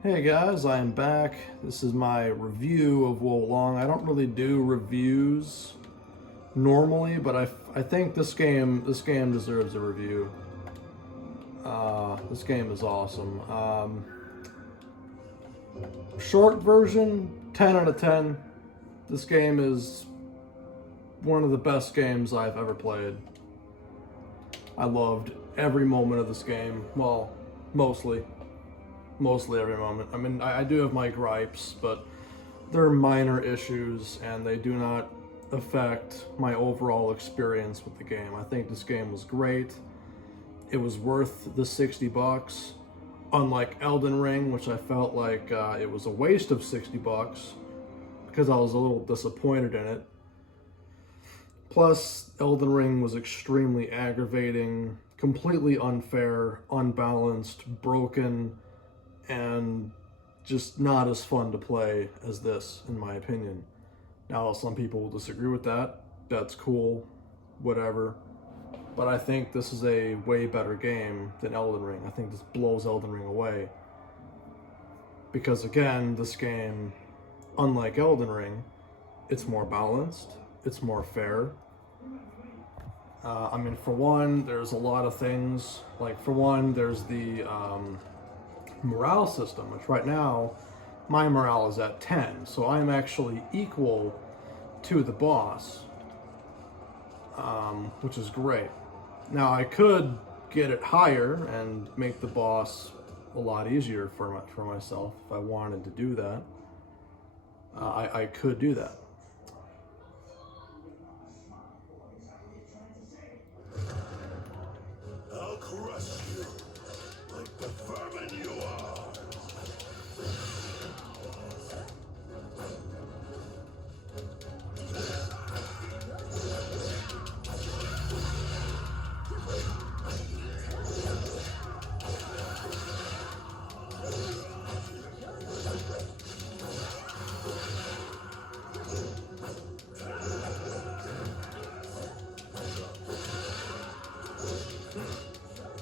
Hey guys, I am back. This is my review of Wo Long. I don't really do reviews normally, but I think this game deserves a review. This game is awesome. Short version, 10 out of 10. This game is one of the best games I've ever played. I loved every moment of this game. Well, mostly every moment. I mean, I do have my gripes, but they're minor issues and they do not affect my overall experience with the game. I think this game was great. It was worth the 60 bucks. Unlike Elden Ring, which I felt like it was a waste of 60 bucks because I was a little disappointed in it. Plus, Elden Ring was extremely aggravating, completely unfair, unbalanced, broken, and just not as fun to play as this, in my opinion. Now, some people will disagree with that. That's cool, whatever. But I think this is a way better game than Elden Ring. I think this blows Elden Ring away. Because again, this game, unlike Elden Ring, it's more balanced, it's more fair. I mean, for one, there's a lot of things. Like, for one, there's the morale system, which right now my morale is at 10, so I'm actually equal to the boss, which is great. Now I could get it higher and make the boss a lot easier for myself if I wanted to do that. I could do that. I'll crush you like the vermin you are.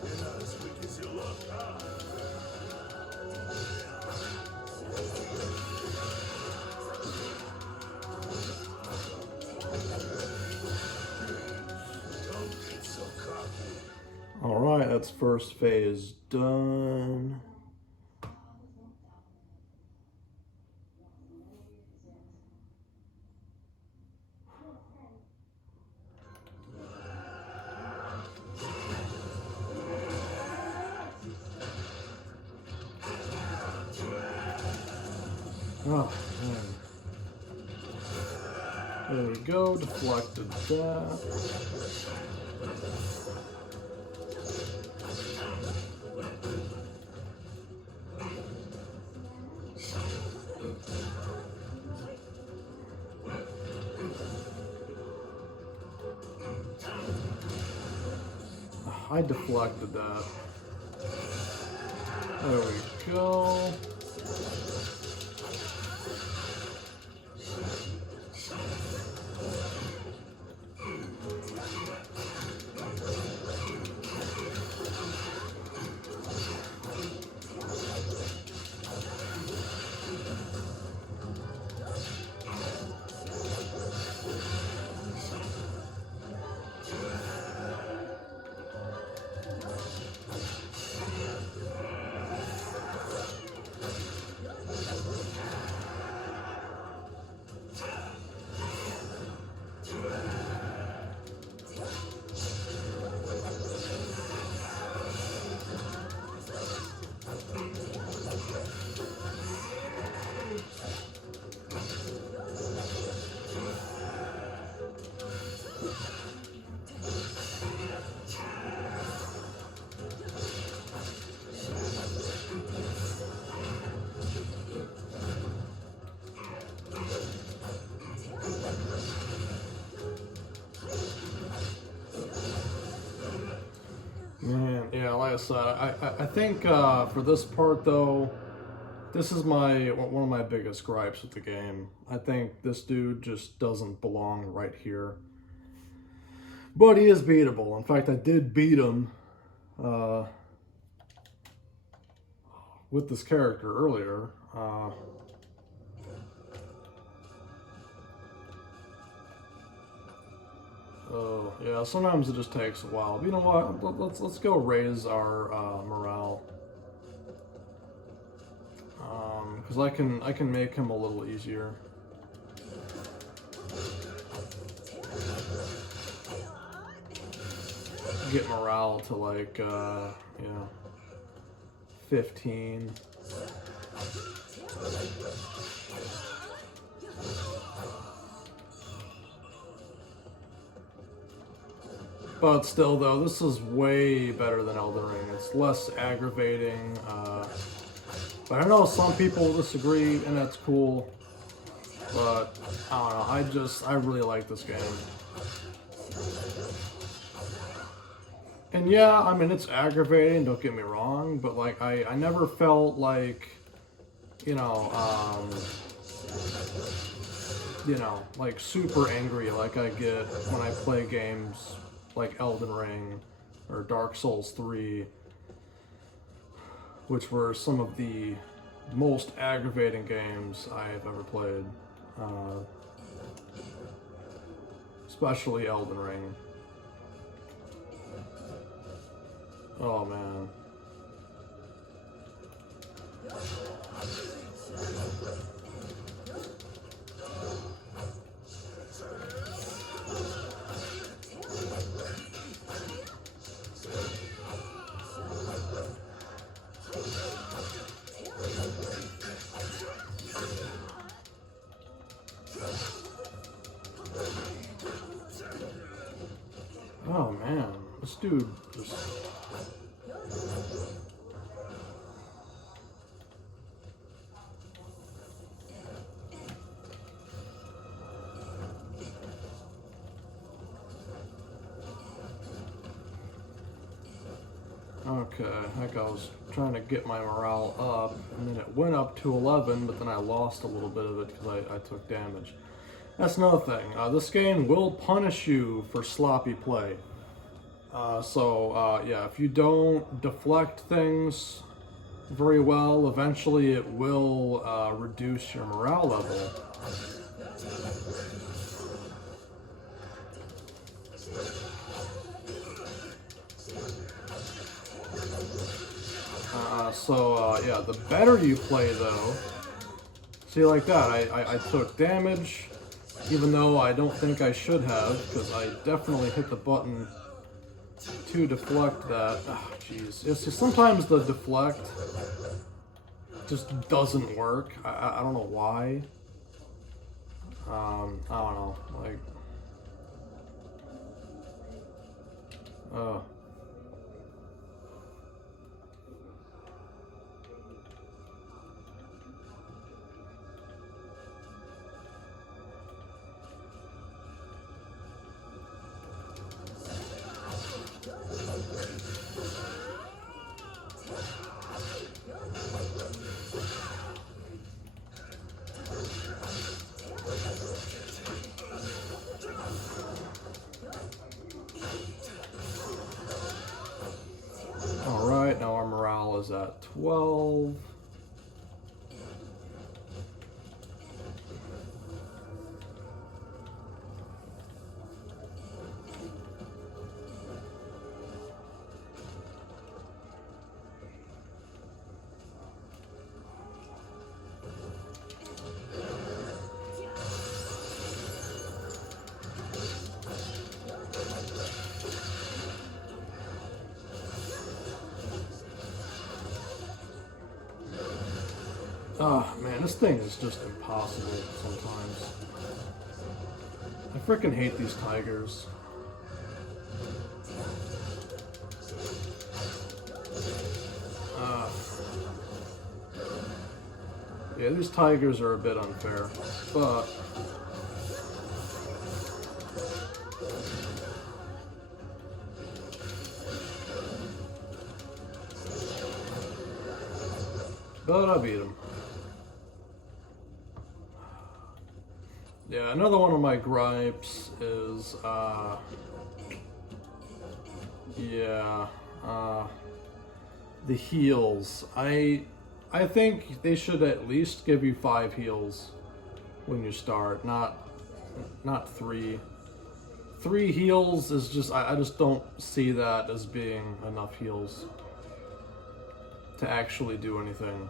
You're not as weak as you look, huh? Don't get so cocky. All right, that's first phase done. Oh, man. There we go, deflected that. I deflected that. There we go. Man, yeah, like I said, I think for this part though, this is one of my biggest gripes with the game. I think this dude just doesn't belong right here. But he is beatable. In fact, I did beat him with with this character earlier. Oh yeah, sometimes it just takes a while. But you know what? Let's go raise our morale. Because I can make him a little easier. Get morale to like you know, 15. But still, though, this is way better than Elden Ring. It's less aggravating. But I know some people disagree, and that's cool. But I don't know. I really like this game. And yeah, I mean, it's aggravating. Don't get me wrong. But like, I never felt like, you know, like super angry like I get when I play games like Elden Ring or Dark Souls 3, which were some of the most aggravating games I have ever played. Especially Elden Ring. Oh man. Oh man, this dude just... Okay, heck, I was trying to get my morale up, and then it went up to 11, but then I lost a little bit of it because I took damage. That's another thing. This game will punish you for sloppy play. Yeah, if you don't deflect things very well, eventually it will reduce your morale level. Yeah, the better you play though, see like that, I took damage, even though I don't think I should have, because I definitely hit the button to deflect that. Oh, jeez. It's just sometimes the deflect just doesn't work. I don't know why. I don't know, like... Alright, now our morale is at 12. Oh man, this thing is just impossible sometimes. I freaking hate these tigers. Yeah, these tigers are a bit unfair, but... But I beat him. Yeah, another one of my gripes is, the heals. I I think they should at least give you 5 heals when you start, not 3. 3 heals is just, I just don't see that as being enough heals to actually do anything.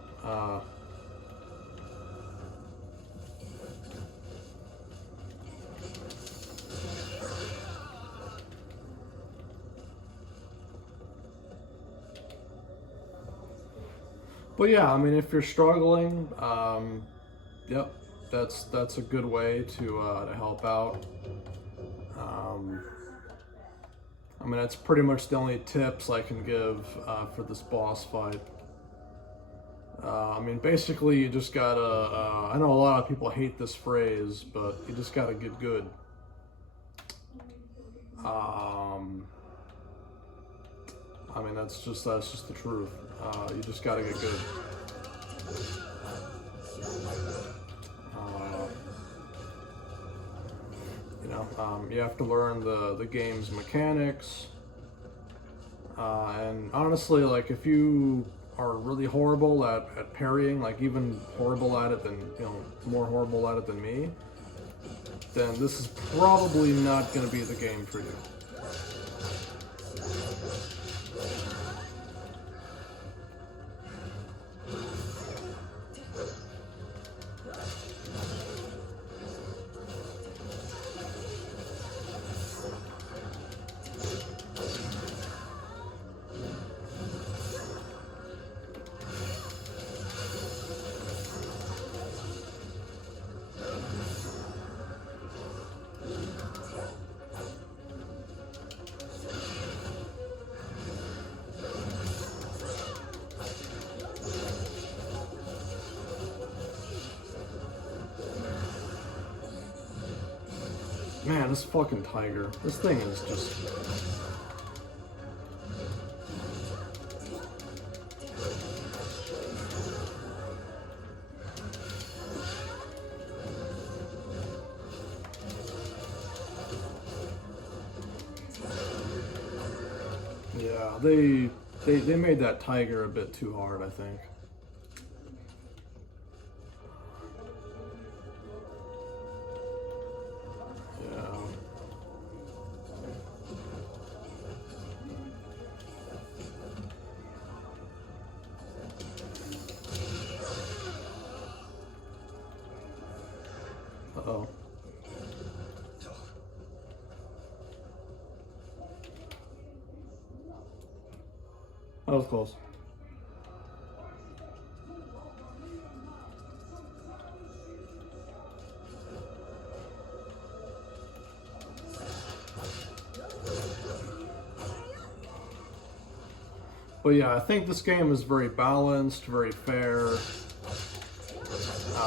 But yeah, I mean, if you're struggling, yep, that's a good way to help out. I mean, that's pretty much the only tips I can give for this boss fight. I mean, basically, you just gotta, I know a lot of people hate this phrase, but you just gotta get good. I mean, that's just the truth. You just gotta get good. You have to learn the game's mechanics. And honestly, like, if you are really horrible at parrying, like even horrible at it than, more horrible at it than me, then this is probably not going to be the game for you. Man, this fucking tiger. This thing is just... Yeah, they made that tiger a bit too hard, I think. Uh-oh. That was close. But yeah, I think this game is very balanced, very fair.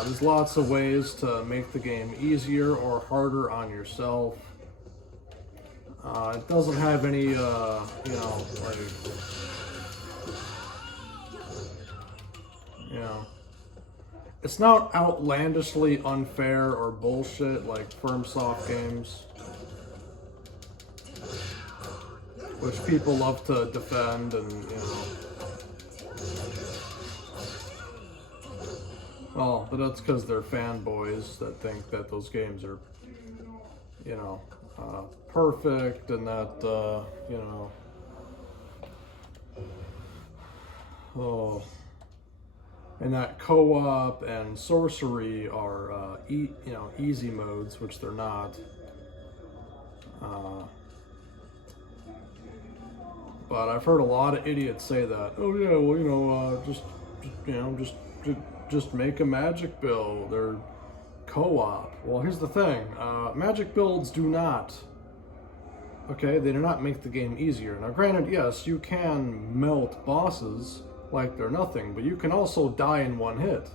There's lots of ways to make the game easier or harder on yourself. It doesn't have any, it's not outlandishly unfair or bullshit like FromSoft games, which people love to defend and, well, but that's because they're fanboys that think that those games are, perfect and that, and that co-op and sorcery are, easy modes, which they're not. But I've heard a lot of idiots say that. Oh yeah, well, just make a magic build or co-op. Well, here's the thing. Magic builds do not. Okay, they do not make the game easier. Now, granted, yes, you can melt bosses like they're nothing, but you can also die in one hit.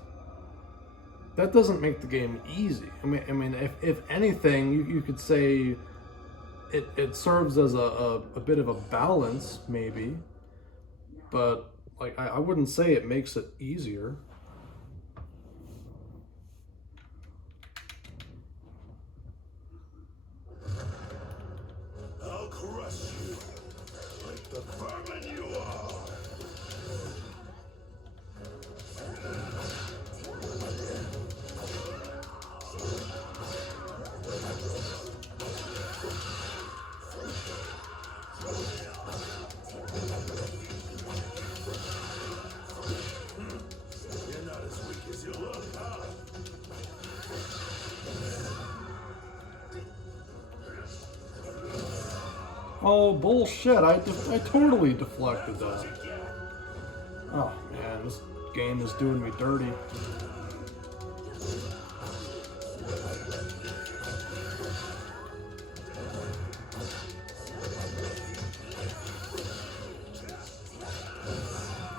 That doesn't make the game easy. I mean, if anything, you could say it serves as a bit of a balance, maybe, but like I wouldn't say it makes it easier. I'll crush you like the vermin you are. Oh, bullshit. I totally deflected that. Oh, man, this game is doing me dirty.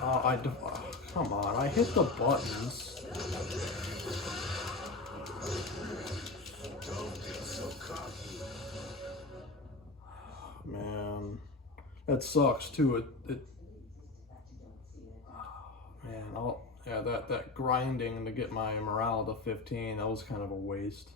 Oh, come on, I hit the buttons. Man, that sucks too. Man, yeah, that grinding to get my morale to 15, that was kind of a waste.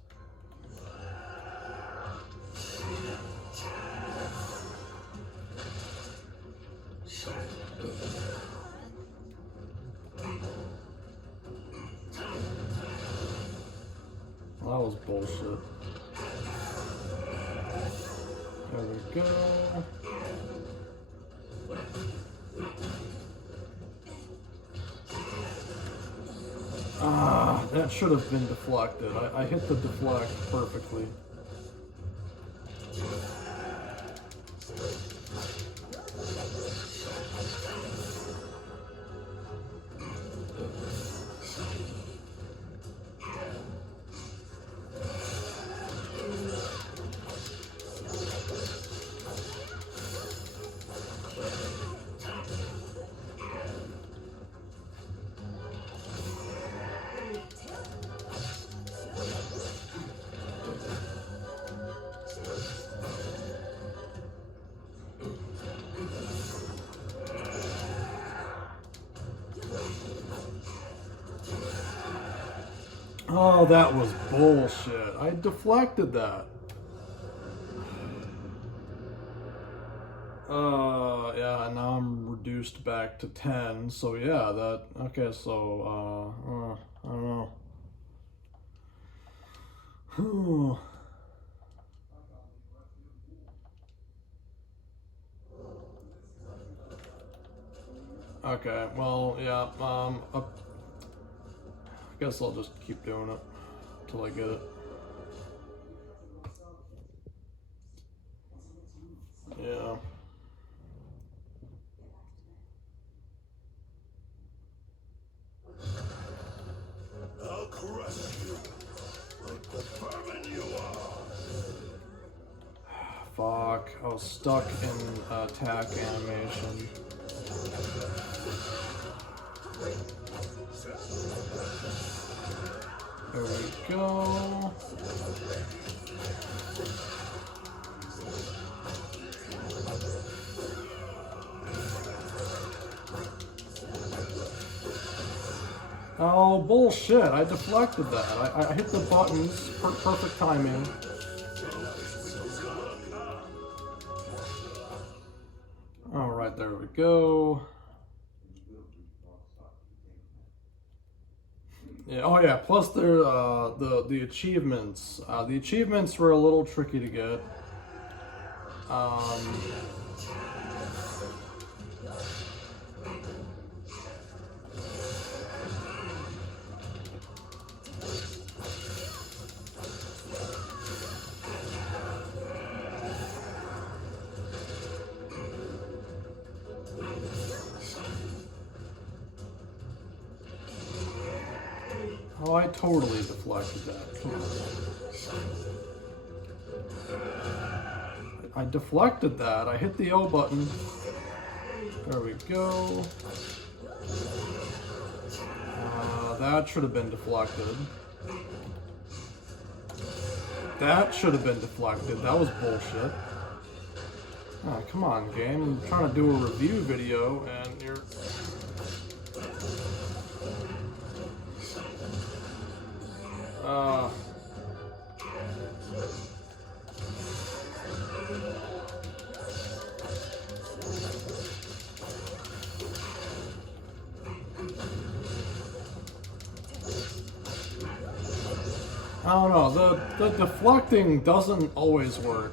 Well, that was bullshit. There we go. Ah, that should have been deflected. I hit the deflect perfectly. Oh, that was bullshit. I deflected that. Yeah, now I'm reduced back to 10. So yeah, okay, so, I don't know. Okay, well, yeah, I guess I'll just keep doing it until I get it. Yeah. I'll crush you like the vermin you are. Fuck, I was stuck in attack animation. There we go. Oh, bullshit. I deflected that. I hit the buttons. Perfect timing. Alright, there we go. Yeah, oh yeah, plus there, the achievements. The achievements were a little tricky to get. Oh, I totally deflected that. Come on. I deflected that. I hit the O button. There we go. That should have been deflected. That should have been deflected. That was bullshit. Oh, come on, game. I'm trying to do a review video, and you're... I don't know, the deflecting doesn't always work.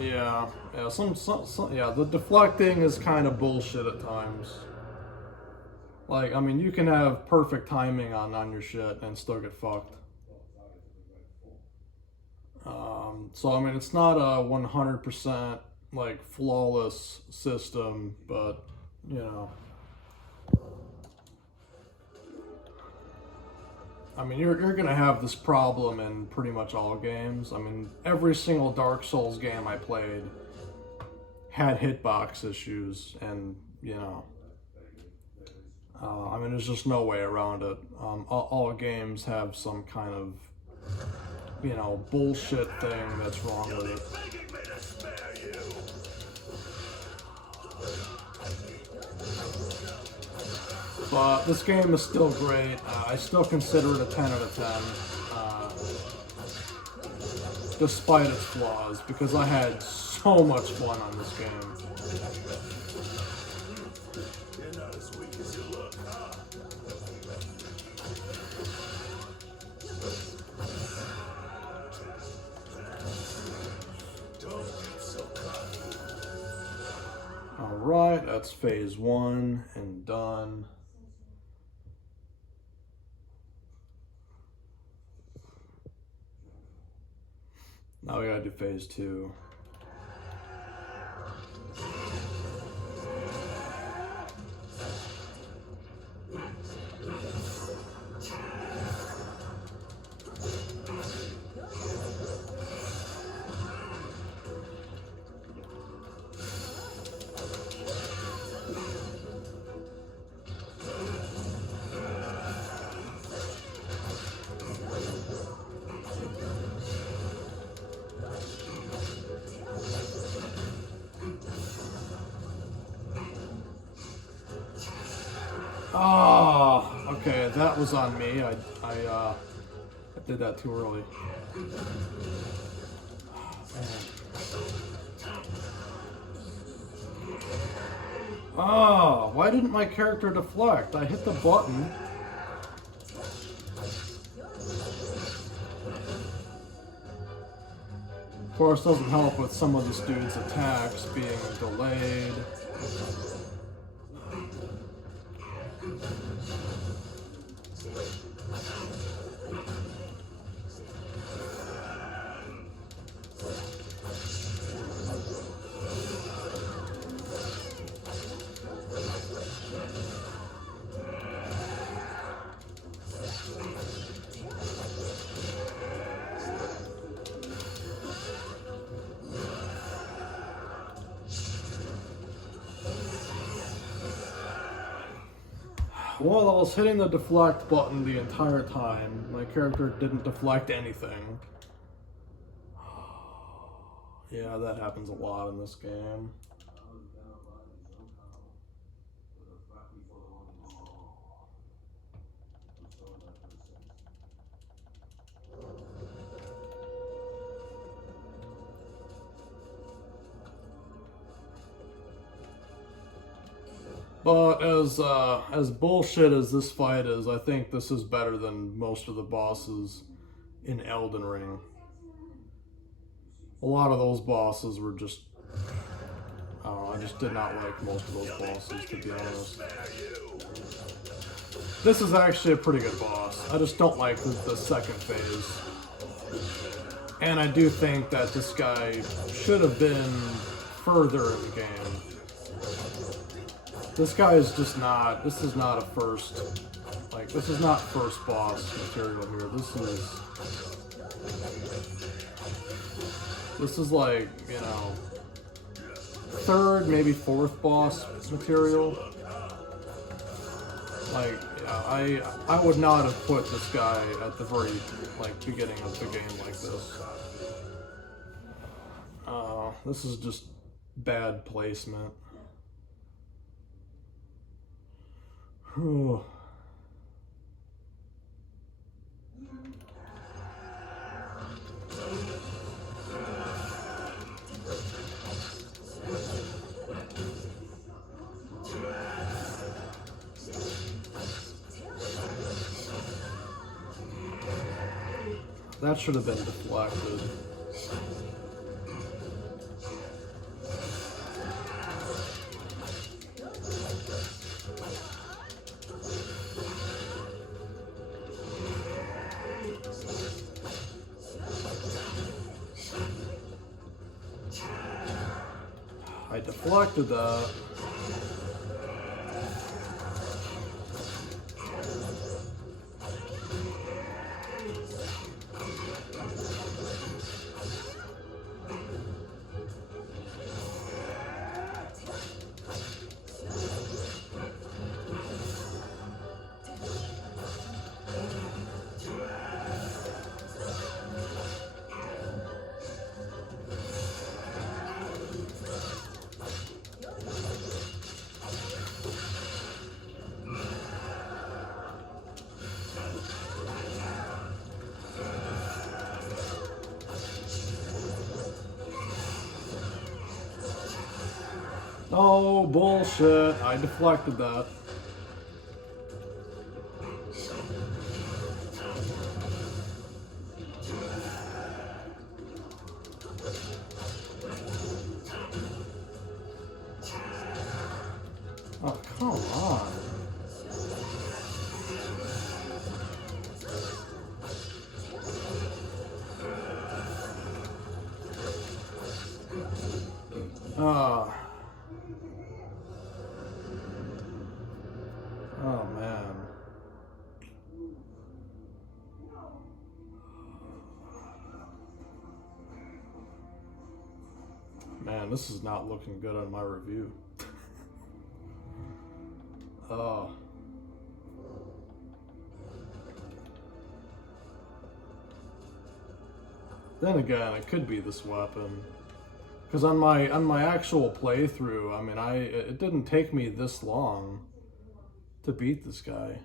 Yeah, yeah, the deflecting is kind of bullshit at times. Like, I mean, you can have perfect timing on your shit and still get fucked. So I mean, it's not a 100% like flawless system, but you know, I mean, you're gonna have this problem in pretty much all games. I mean, every single Dark Souls game I played had hitbox issues, and you know, I mean, there's just no way around it. All games have some kind of, you know, bullshit thing that's wrong with it. But this game is still great. I still consider it a 10 out of 10, despite its flaws, because I had so much fun on this game. You're not as weak as you look, huh? Don't get so cocky. Alright, that's phase 1 and done. Now we gotta do phase 2. Oh, okay, that was on me. I did that too early. Oh, why didn't my character deflect? I hit the button. Of course, doesn't help with some of this dude's attacks being delayed. Well, I was hitting the deflect button the entire time. My character didn't deflect anything. Yeah, that happens a lot in this game. But as bullshit as this fight is, I think this is better than most of the bosses in Elden Ring. A lot of those bosses were just, I don't know, I just did not like most of those bosses, to be honest. This is actually a pretty good boss. I just don't like the second phase. And I do think that this guy should have been further in the game. This guy is just not, this is not a first, like, this is not first boss material here. This is like, you know, third, maybe fourth boss material. Like, yeah, I would not have put this guy at the very, like, beginning of the game like this. This is just bad placement. Whew. That should have been deflected. deflected that. Oh, bullshit. I deflected that. Oh, come on. Ah. Oh, man. Man, this is not looking good on my review. Oh. Then again, it could be this weapon. Because on my actual playthrough, I mean, it didn't take me this long to beat this guy,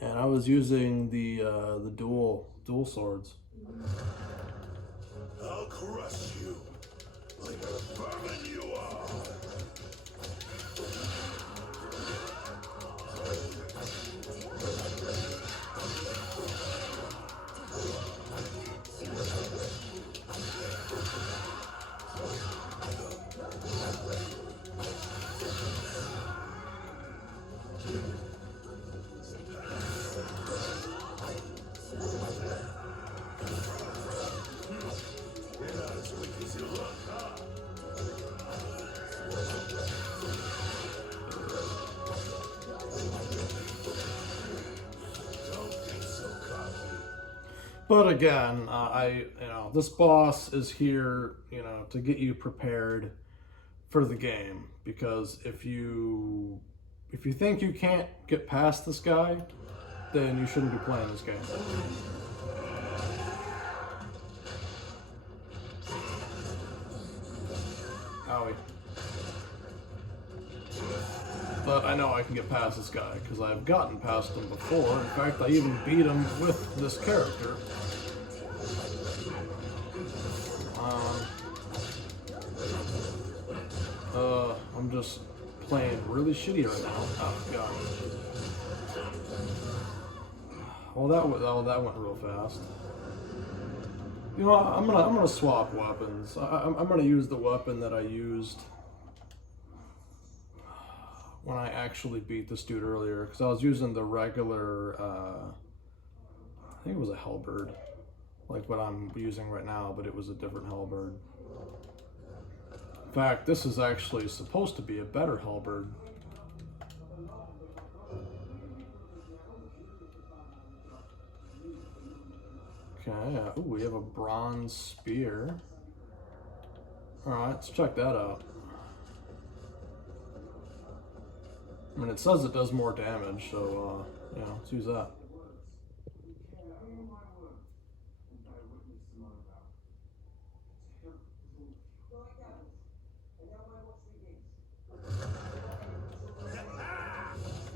and I was using the dual swords. I'll crush you like the vermin you are. But again, this boss is here, to get you prepared for the game. Because if you think you can't get past this guy, then you shouldn't be playing this game. Owie. But I know I can get past this guy, because I've gotten past him before. In fact, I even beat him with this character. I'm just playing really shitty right now. Oh, God. Well, that went real fast. You know, I'm gonna swap weapons. I'm gonna use the weapon that I used when I actually beat this dude earlier, because I was using the regular, I think it was a halberd, like what I'm using right now, but it was a different halberd. In fact, this is actually supposed to be a better halberd. Okay, ooh, we have a bronze spear. Alright, let's check that out. I mean, it says it does more damage, so, let's use that.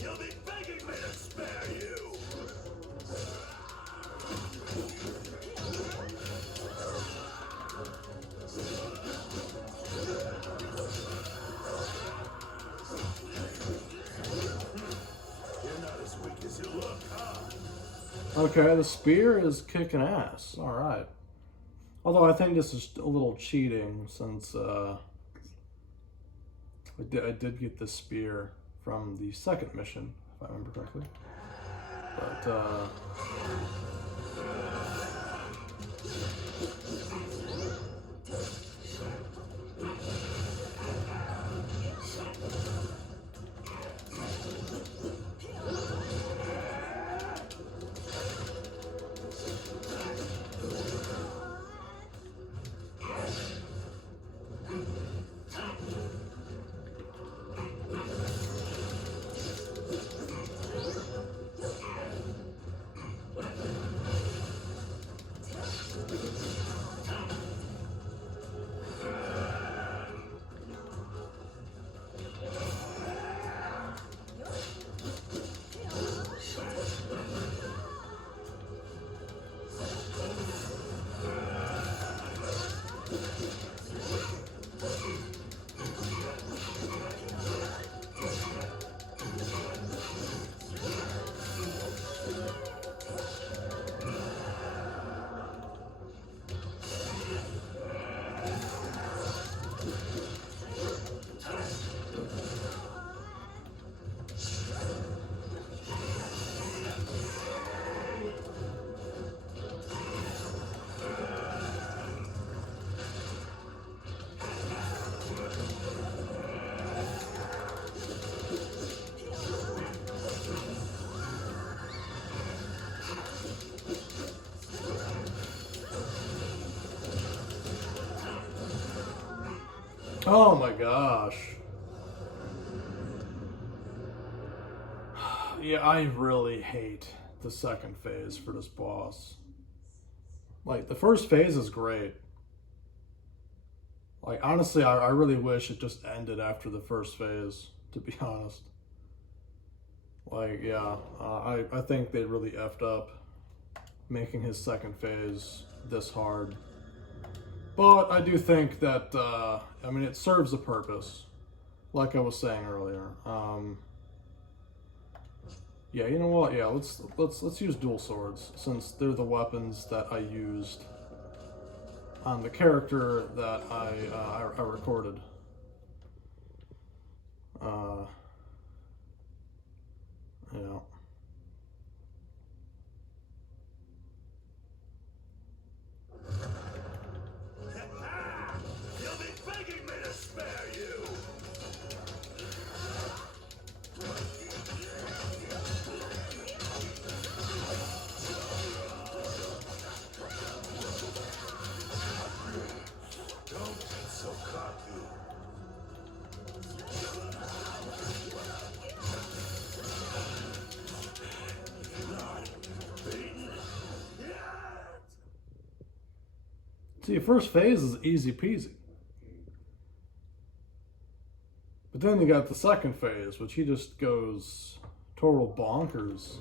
You'll be begging me to spare you. Okay, the spear is kicking ass. Alright. Although I think this is a little cheating, since I did get the spear from the second mission, if I remember correctly. But, Oh my gosh. Yeah, I really hate the second phase for this boss. Like, the first phase is great. Like, honestly, I really wish it just ended after the first phase, to be honest. Like, yeah, I think they really effed up making his second phase this hard. But I do think that, I mean, it serves a purpose, like I was saying earlier. Yeah, you know what? Yeah, let's use dual swords, since they're the weapons that I used on the character that I recorded. Yeah. You'll be begging me to spare you! Don't get so cocky. Not beaten yet! See, first phase is easy peasy. But then you got the second phase, which he just goes total bonkers.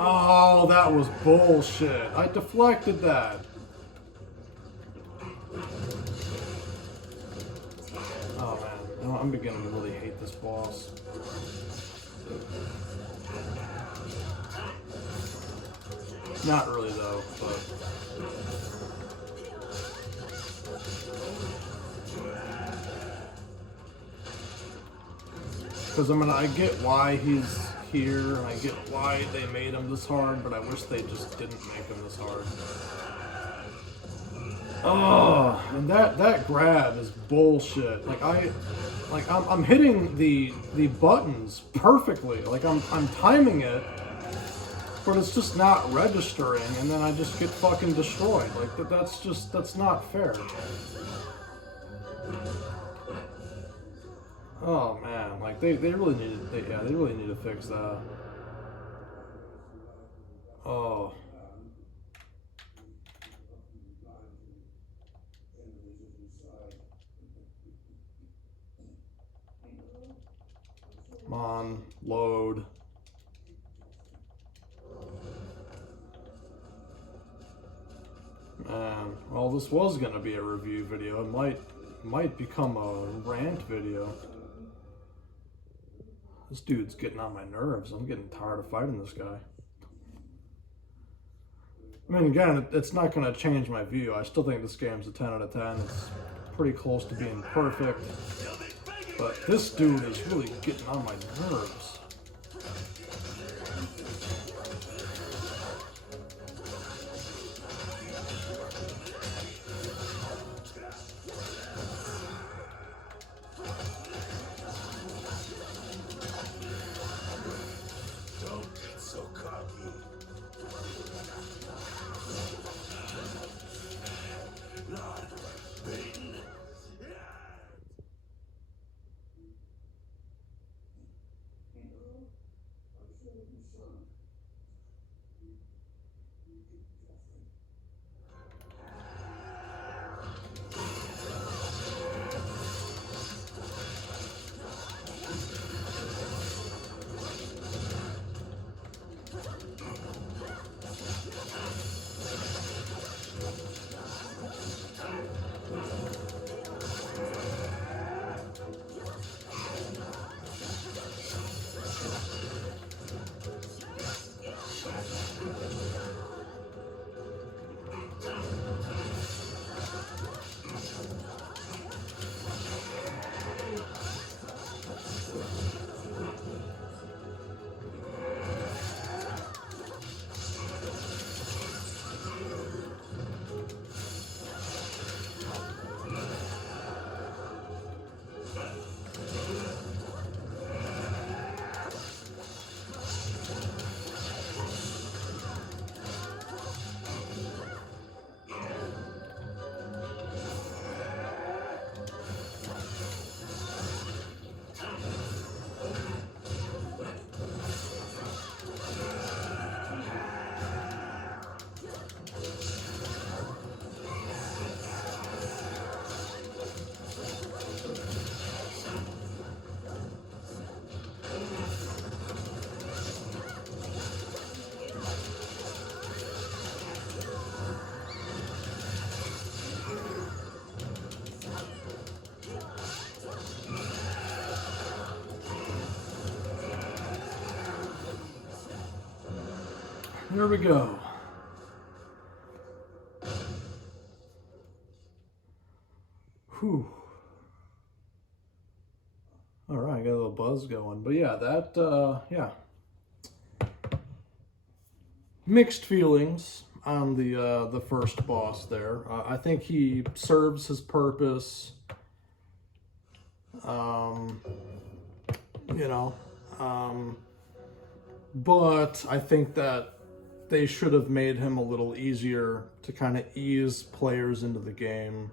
Oh, that was bullshit. I deflected that. Oh man, no, I'm beginning to really hate this boss. Not really though, but because I mean I get why he's here and I get why they made him this hard, but I wish they just didn't make him this hard. Oh, and that grab is bullshit. Like I'm hitting the buttons perfectly. Like I'm timing it, but it's just not registering, and then I just get fucking destroyed. Like that's not fair. Oh man, like they really need they really need to fix that. Oh. Come on, load. Man, well, this was gonna be a review video. It might become a rant video. This dude's getting on my nerves. I'm getting tired of fighting this guy. I mean, again, it's not gonna change my view. I still think this game's a 10 out of 10. It's pretty close to being perfect. But this dude is really getting on my nerves. Don't get so cocky. Not beaten yet! Here we go. Whew. All right, got a little buzz going. But yeah, yeah. Mixed feelings on the first boss there. I think he serves his purpose. You know, but I think that they should have made him a little easier to kind of ease players into the game.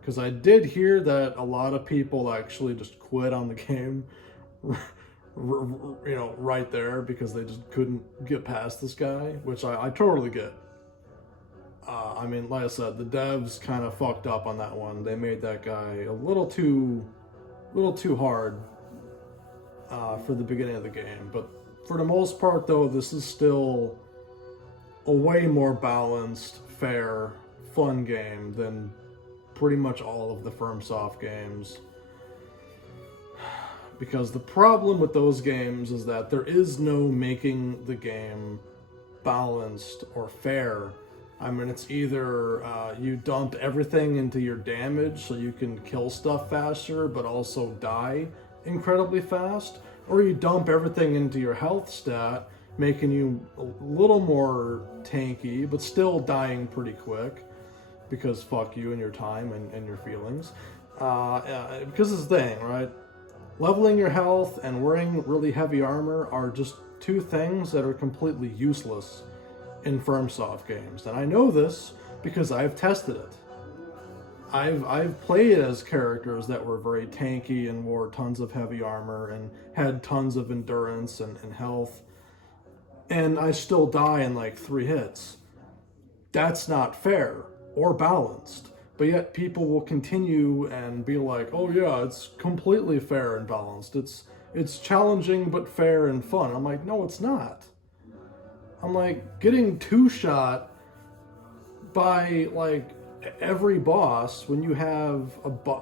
Because I did hear that a lot of people actually just quit on the game, you know, right there because they just couldn't get past this guy, which I totally get. I mean, like I said, the devs kind of fucked up on that one. They made that guy a little too hard for the beginning of the game. But for the most part, though, this is still a way more balanced, fair, fun game than pretty much all of the FromSoft games. Because the problem with those games is that there is no making the game balanced or fair. I mean, it's either you dump everything into your damage so you can kill stuff faster but also die incredibly fast, or you dump everything into your health stat, making you a little more tanky but still dying pretty quick. Because fuck you and your time and your feelings. Because it's the thing, right? Leveling your health and wearing really heavy armor are just two things that are completely useless in FromSoft games. And I know this because I've tested it. I've played as characters that were very tanky and wore tons of heavy armor and had tons of endurance and health. And I still die in like 3 hits. That's not fair or balanced, but yet people will continue and be like, oh yeah, it's completely fair and balanced, it's challenging but fair and fun. I'm like, no, it's not. I'm like, getting 2-shot by like every boss when you have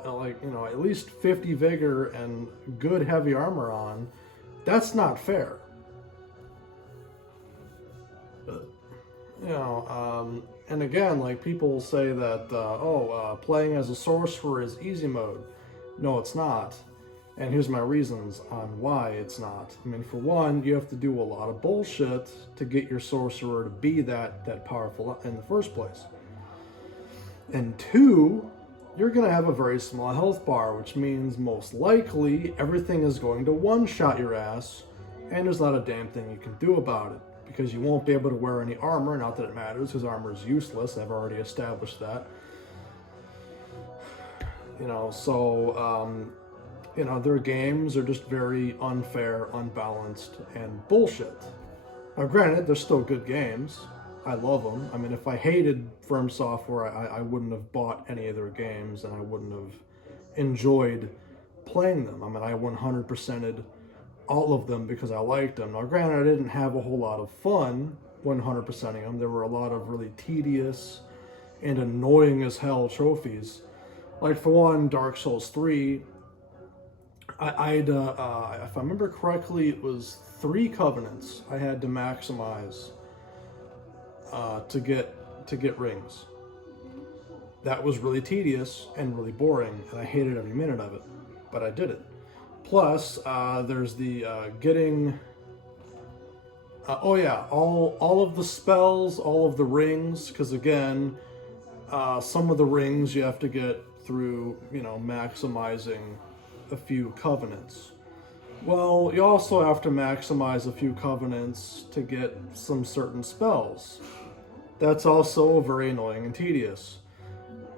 like, you know, at least 50 vigor and good heavy armor on, that's not fair. You know, and again, like people will say that, playing as a sorcerer is easy mode. No, it's not. And here's my reasons on why it's not. I mean, for one, you have to do a lot of bullshit to get your sorcerer to be that powerful in the first place. And 2, you're going to have a very small health bar, which means most likely everything is going to one-shot your ass, and there's not a damn thing you can do about it. Because you won't be able to wear any armor, not that it matters, because armor is useless. I've already established that. You know, so, you know, their games are just very unfair, unbalanced, and bullshit. Now, granted, they're still good games. I love them. I mean, if I hated From Software, I wouldn't have bought any of their games, and I wouldn't have enjoyed playing them. I mean, I 100%ed all of them because I liked them. Now, granted, I didn't have a whole lot of fun 100%ing them. There were a lot of really tedious and annoying as hell trophies. Like, for one, Dark Souls 3, if I remember correctly, it was 3 covenants I had to maximize to get rings. That was really tedious and really boring, and I hated every minute of it, but I did it. Plus, there's the getting... all of the spells, all of the rings, because again, some of the rings you have to get through, you know, maximizing a few covenants. Well, you also have to maximize a few covenants to get some certain spells. That's also very annoying and tedious.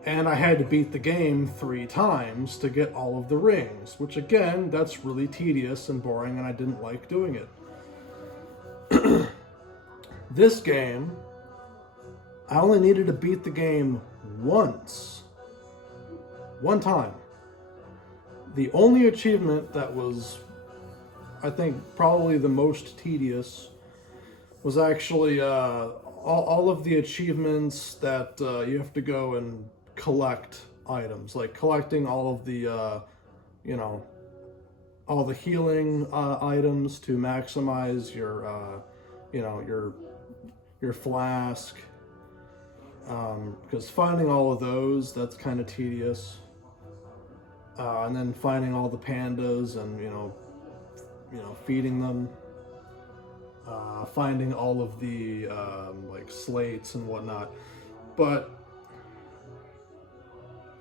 And I had to beat the game 3 times to get all of the rings, which again, that's really tedious and boring, and I didn't like doing it. This game, I only needed to beat the game once. One time. The only achievement that was, I think, probably the most tedious was actually all of the achievements that you have to go and collect items, like collecting all of the, you know, all the healing items to maximize your, you know, your flask. Because finding all of those, that's kind of tedious. And then finding all the pandas and feeding them. Finding all of the like slates and whatnot. But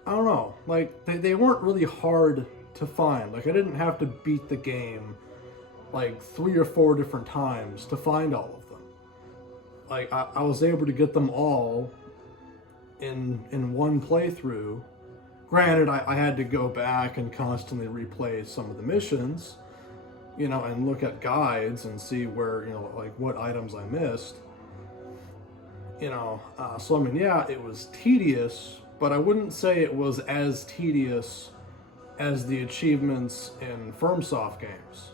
I don't know, like they weren't really hard to find. Like I didn't have to beat the game like 3 or 4 different times to find all of them. Like I was able to get them all in one playthrough. Granted, I had to go back and constantly replay some of the missions, and look at guides and see where, like what items I missed. So I mean, yeah, it was tedious, but I wouldn't say it was as tedious as the achievements in FromSoft games.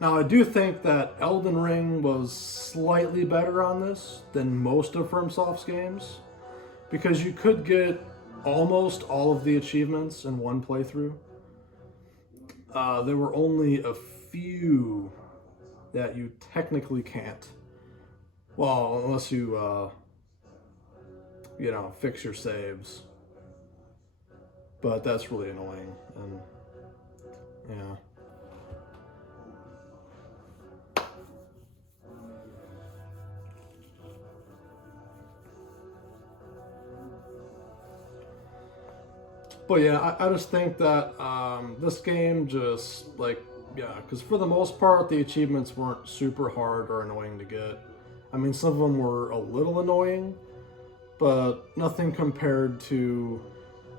Now, I do think that Elden Ring was slightly better on this than most of FromSoft's games, because you could get almost all of the achievements in one playthrough. There were only a few that you technically can't. Well, unless you, fix your saves. But that's really annoying, and yeah. But yeah, I just think that this game just, because for the most part, the achievements weren't super hard or annoying to get. I mean, some of them were a little annoying, but nothing compared to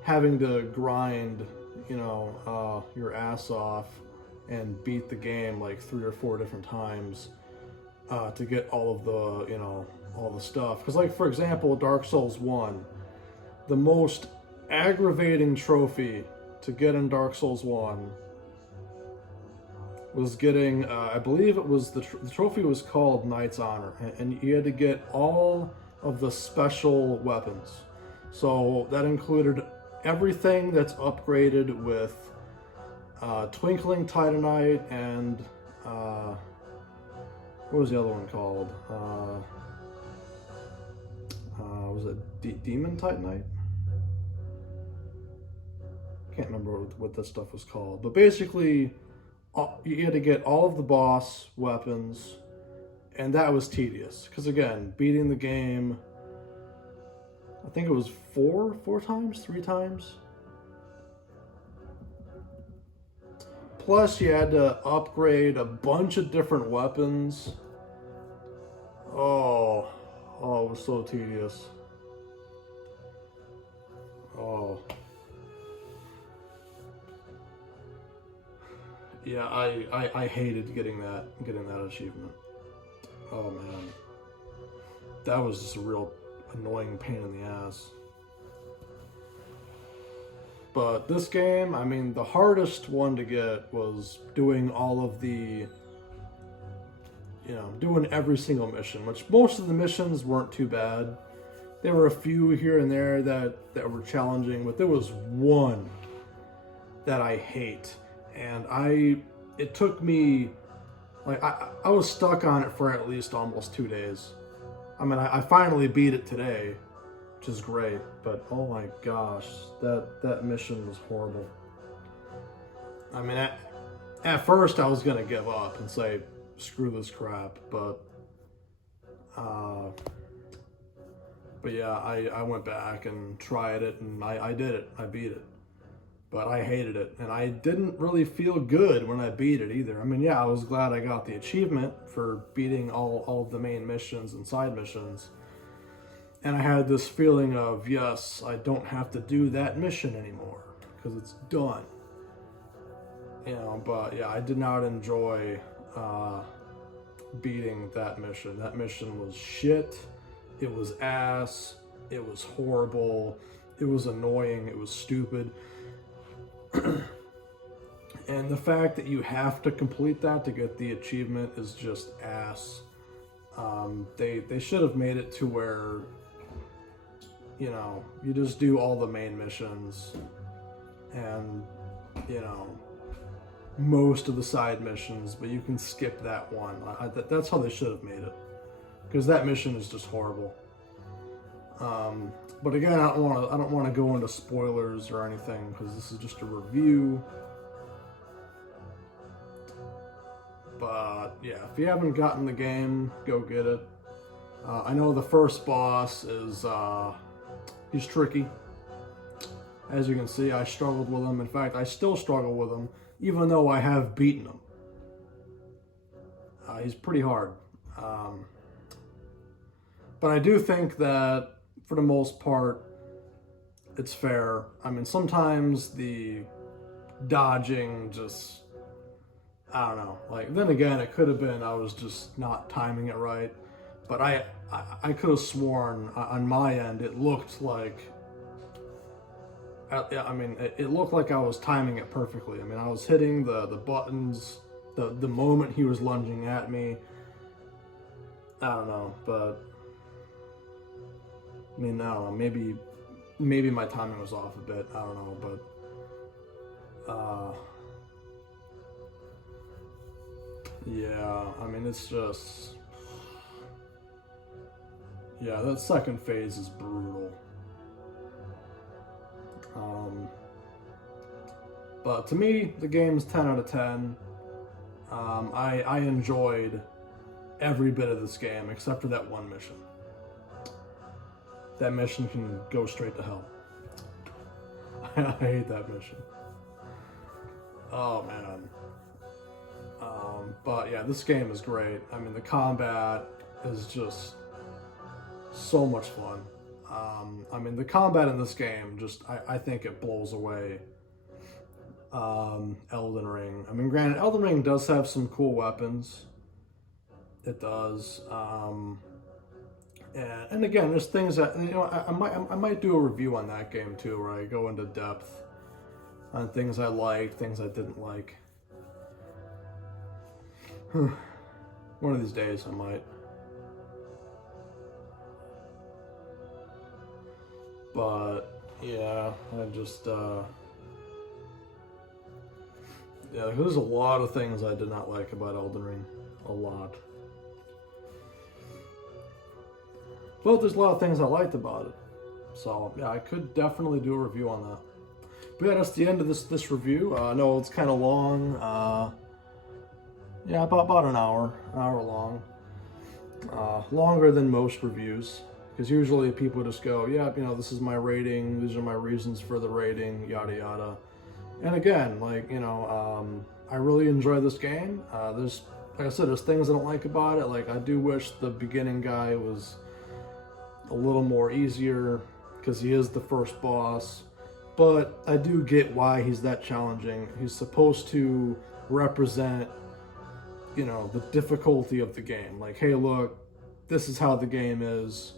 having to grind, your ass off and beat the game like 3 or 4 different times to get all of the, all the stuff. Because, like, for example, Dark Souls 1, the most aggravating trophy to get in Dark Souls 1 was getting, I believe it was the trophy was called Knight's Honor, and you had to get all of the special weapons. So that included everything that's upgraded with Twinkling Titanite and what was the other one called? Was it Demon Titanite? Can't remember what this stuff was called, but basically you had to get all of the boss weapons, and that was tedious because, again, beating the game, I think it was 3 times. Plus you had to upgrade a bunch of different weapons. Oh, it was so tedious. Oh. Yeah, I hated getting that achievement. Oh man, that was just a real annoying pain in the ass. But this game, I mean, the hardest one to get was doing all of the, doing every single mission, which most of the missions weren't too bad. There were a few here and there that were challenging, but there was one that I hate. And it took me, I was stuck on it for at least almost 2 days. I mean, I finally beat it today, which is great, but oh my gosh, that mission was horrible. I mean, at first I was gonna give up and say, screw this crap, but yeah, I went back and tried it, and I did it, I beat it. But I hated it, and I didn't really feel good when I beat it either. I mean, yeah, I was glad I got the achievement for beating all of the main missions and side missions. And I had this feeling of, yes, I don't have to do that mission anymore, because it's done. But yeah, I did not enjoy beating that mission. That mission was shit. It was ass. It was horrible. It was annoying. It was stupid. And the fact that you have to complete that to get the achievement is just ass. They should have made it to where, you just do all the main missions and, most of the side missions, but you can skip that one. That's how they should have made it. because that mission is just horrible. But again, I don't want to go into spoilers or anything because this is just a review. But yeah, if you haven't gotten the game, go get it. I know the first boss is he's tricky. As you can see, I struggled with him. In fact, I still struggle with him, even though I have beaten him. He's pretty hard. But I do think that, for the most part, it's fair. I mean, sometimes the dodging just, I don't know. Like, then again, it could have been I was just not timing it right. But I could have sworn on my end it looked like, I mean, it looked like I was timing it perfectly. I mean, I was hitting the buttons the moment he was lunging at me. I don't know, but I mean, I don't know, maybe my timing was off a bit, I don't know, but yeah, I mean, it's just, yeah, that second phase is brutal. But to me, the game's 10 out of 10. I enjoyed every bit of this game except for that one mission. That mission can go straight to hell. I hate that mission. Oh man. But yeah, this game is great. I mean, the combat is just so much fun. I mean, the combat in this game just, I think it blows away Elden Ring. I mean, granted, Elden Ring does have some cool weapons. It does. And again, there's things that, you know, I might do a review on that game too, where I go into depth on things I liked, things I didn't like. One of these days I might. But yeah, I just yeah, there's a lot of things I did not like about Elden Ring. A lot. But there's a lot of things I liked about it. So yeah, I could definitely do a review on that. But yeah, that's the end of this review. I know it's kind of long. Yeah, about an hour long. Longer than most reviews, because usually people just go, yeah, you know, this is my rating, these are my reasons for the rating, yada yada. And again, like, you know, I really enjoy this game. There's, like I said, there's things I don't like about it. Like, I do wish the beginning guy was a little more easier, because he is the first boss. But I do get why he's that challenging. He's supposed to represent, you know, the difficulty of the game. Like, hey, look, this is how the game is.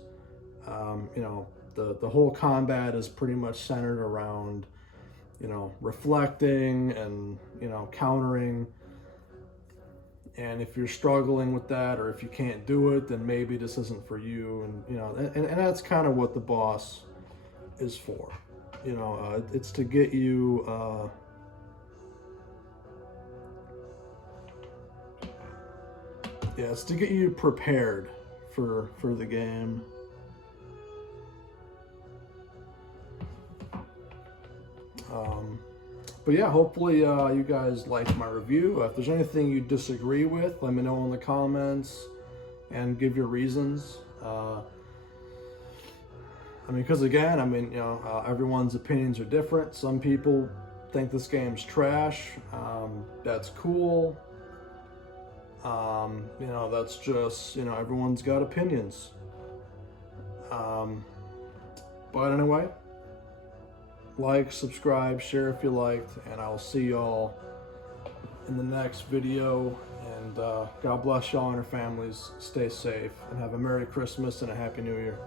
You know, the whole combat is pretty much centered around, you know, reflecting and, you know, countering. And if you're struggling with that, or if you can't do it, then maybe this isn't for you. And, you know, and that's kind of what the boss is for. You know, it's to get you, yeah, it's to get you prepared for the game. But yeah, hopefully you guys liked my review. If there's anything you disagree with, let me know in the comments and give your reasons. I mean, because again, I mean, you know, everyone's opinions are different. Some people think this game's trash. That's cool. You know, that's just, you know, everyone's got opinions. But anyway, like, subscribe, share if you liked, and I'll see y'all in the next video. And God bless y'all and your families. Stay safe and have a Merry Christmas and a Happy New Year.